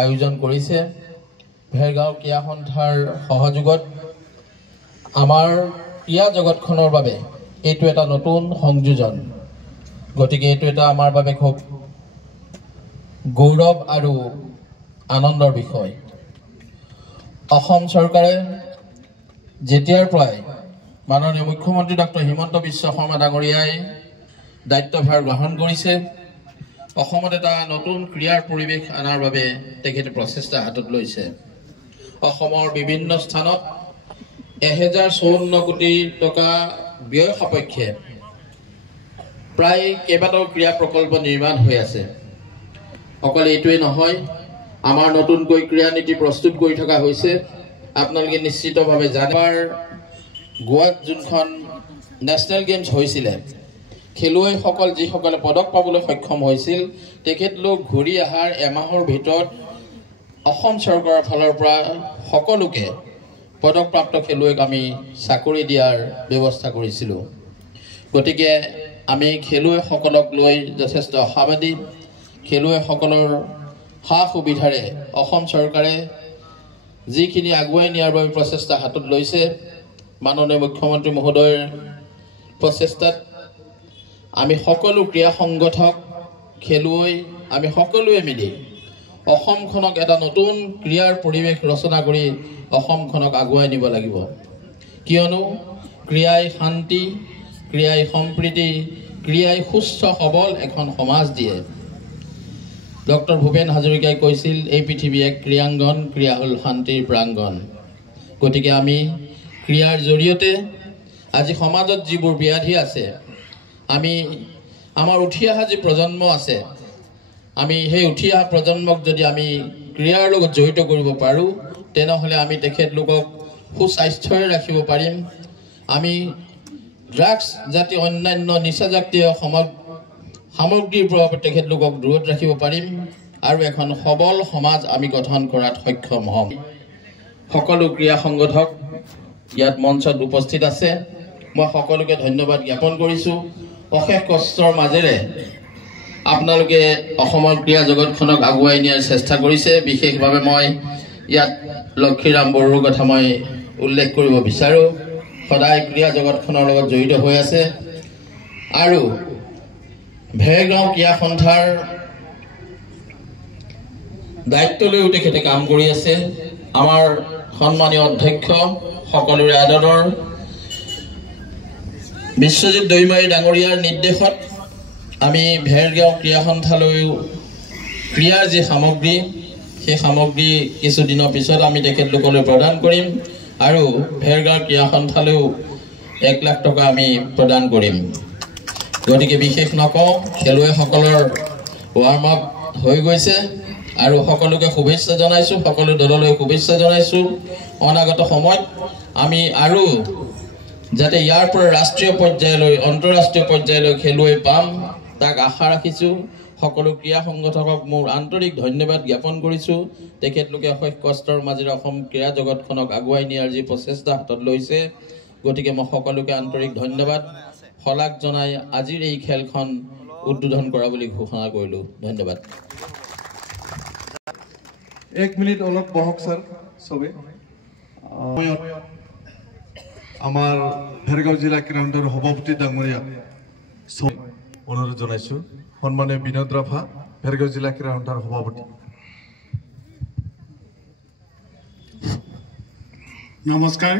আয়োজন কৰিছে ভেৰগাঁও ক্ৰীড়া সন্থাৰ সহযোগত আমাৰ ক্ৰীড়া জগতখনৰ বাবে এইটো এটা নতুন সংযোজন গতিকে এইটো এটা আমাৰ বাবে খুব গৌৰৱ আৰু আনন্দৰ বিষয় অসম চৰকাৰে যেতিয়াৰ পৰাই মাননীয় মুখ্যমন্ত্ৰী ডক্টৰ হিমন্ত বিশ্ব শৰ্মা ডাঙৰীয়াই দায়িত্বভাৰ গ্ৰহণ কৰিছে অসমত এটা নতুন ক্ৰীড়াৰ পৰিৱেশ আনাৰ বাবে তেখেতে প্ৰচেষ্টা হাতত লৈছে অসমৰ বিভিন্ন স্থানত 1054 কোটি টকা ব্যয় সাপেক্ষে প্ৰায় কেইবাটাও ক্ৰীড়া প্ৰকল্প নিৰ্মাণ হৈ আছে অকল এইটোৱেই নহয় আমাৰ নতুনকৈ ক্ৰীড়া নীতি প্ৰস্তুত কৰি থকা হৈছে আপোনালোকে নিশ্চিতভাৱে জানাৰ গোৱাত যোনখন নেশ্যনেল গেমছ হৈছিল খেলুৱৈসকল যিসকলে পদক পাবলৈ সক্ষম হৈছিল তেখেতলোক ঘূৰি অহাৰ এমাহৰ ভিতৰত অসম চৰকাৰৰ ফালৰ পৰা সকলোকে পদকপ্ৰাপ্ত খেলুৱৈক আমি চাকৰি দিয়াৰ ব্যৱস্থা কৰিছিলোঁ গতিকে আমি খেলুৱৈসকলক লৈ যথেষ্ট আশাবাদী খেলুৱৈসকলৰ সা সুবিধাৰে অসম চৰকাৰে যিখিনি আগুৱাই নিয়াৰ বাবে প্ৰচেষ্টা হাতত লৈছে মাননীয় মুখ্যমন্ত্ৰী মহোদয়ৰ প্ৰচেষ্টাত আমি সকলো ক্ৰীড়া সংগঠক খেলুৱৈ আমি সকলোৱে মিলি অসমখনক এটা নতুন ক্ৰীড়াৰ পৰিৱেশ ৰচনা কৰি অসমখনক আগুৱাই নিব লাগিব কিয়নো ক্ৰীড়াই শান্তি ক্ৰীড়াই সম্প্ৰীতি ক্ৰীড়াই সুস্থ সবল এখন সমাজ দিয়ে ডক্টৰ ভূপেন হাজৰিকাই কৈছিল এই পৃথিৱী এক ক্ৰীড়াংগন ক্ৰীড়া হ'ল শান্তিৰ প্ৰাংগণ গতিকে আমি ক্ৰীড়াৰ জৰিয়তে আজি সমাজত যিবোৰ ব্যাধি আছে আমি আমাৰ উঠি অহা যি প্ৰজন্ম আছে আমি সেই উঠি অহা প্ৰজন্মক যদি আমি ক্ৰীড়াৰ লগত জড়িত কৰিব পাৰোঁ তেনেহ'লে আমি তেখেতলোকক সুস্বাস্থ্যৰে ৰাখিব পাৰিম আমি ড্ৰাগছ জাতীয় অন্যান্য নিচাজাতীয় সামগ্ৰীৰ পৰা তেখেতলোকক দূৰত ৰাখিব পাৰিম আৰু এখন সবল সমাজ আমি গঠন কৰাত সক্ষম হ'ম সকলো ক্ৰীড়া সংগঠক ইয়াত মঞ্চত উপস্থিত আছে মই সকলোকে ধন্যবাদ জ্ঞাপন কৰিছোঁ অশেষ কষ্টৰ মাজেৰে আপোনালোকে অসমৰ ক্ৰীড়া জগতখনক আগুৱাই নিয়াৰ চেষ্টা কৰিছে বিশেষভাৱে মই ইয়াত লক্ষীৰাম বড়োৰ কথা মই উল্লেখ কৰিব বিচাৰোঁ সদায় ক্ৰীড়া জগতখনৰ লগত জড়িত হৈ আছে আৰু ভেৰগাঁও ক্ৰীড়া সন্থাৰ দায়িত্ব লৈও তেখেতে কাম কৰি আছে আমাৰ সন্মানীয় অধ্যক্ষ সকলোৰে আদৰৰ বিশ্বজিৎ দৈমাৰী ডাঙৰীয়াৰ নিৰ্দেশত আমি ভেৰগাঁও ক্ৰীড়া সন্থালৈও ক্ৰীড়াৰ যি সামগ্ৰী সেই সামগ্ৰী কিছুদিনৰ পিছত আমি তেখেতলোকলৈ প্ৰদান কৰিম আৰু ভেৰগাঁও ক্ৰীড়া সন্থালৈও 1 লাখ টকা আমি প্ৰদান কৰিম গতিকে বিশেষ নকওঁ খেলুৱৈসকলৰ ৱাৰ্ম আপ হৈ গৈছে আৰু সকলোকে শুভেচ্ছা জনাইছোঁ সকলো দললৈ শুভেচ্ছা জনাইছোঁ অনাগত সময়ত আমি আৰু যাতে ইয়াৰ পৰা ৰাষ্ট্ৰীয় পৰ্যায়লৈ অন্তঃৰাষ্ট্ৰীয় পৰ্যায়লৈ খেলুৱৈ পাম তাক আশা ৰাখিছোঁ সকলো ক্ৰীড়া সংগঠকক মোৰ আন্তৰিক ধন্যবাদ জ্ঞাপন কৰিছোঁ তেখেতলোকে অশেষ কষ্টৰ মাজেৰে অসম ক্ৰীড়া জগতখনক আগুৱাই নিয়াৰ যি প্ৰচেষ্টা হাতত লৈছে গতিকে মই সকলোকে আন্তৰিক ধন্যবাদ শলাগ জনাই আজিৰ এই খেলখন উদ্বোধন কৰা বুলি ঘোষণা কৰিলোঁ ধন্যবাদ 1 মিনিট অলপ বহক স্যাৰ সবে আমাৰ ভেৰগাঁও জিলা ক্ৰীড়া সন্থাৰ সভাপতি ডাঙৰীয়া অনুৰোধ জনাইছোঁ সন্মানীয় বিনোদ ৰাভা ভেৰগাঁও জিলা ক্ৰীড়া সন্থাৰ সভাপতি নমস্কাৰ